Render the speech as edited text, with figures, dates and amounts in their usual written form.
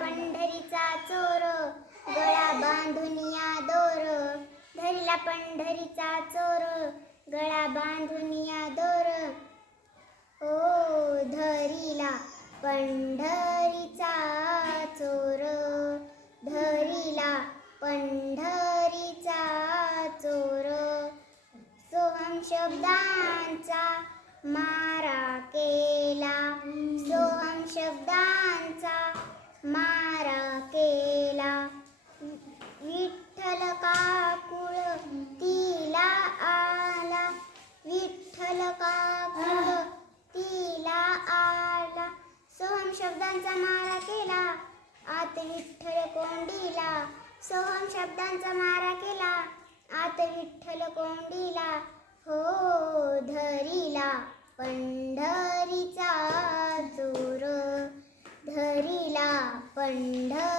पंढरीचा चोर गळा बांधून या दोर, धरला पंढरीचा चोर गळा बांधून या दोर. ओ धरिला पंढरीचा चोर, धरिला पंढरीचा चोर. सोहम शब्दांचा मारा केला, सोहम शब्दांचा मारा केला. विठ्ठल काकुळ तिला आला, विठ्ठल काकुळ तिला आला. सोहम शब्दांचा मारा केला, आत विठ्ठल कोंडीला. सोहम शब्दांचा मारा केला, आत विठ्ठल कोंडीला. हो धरिला पंढरीचा चोर, धरिला पंढरीचा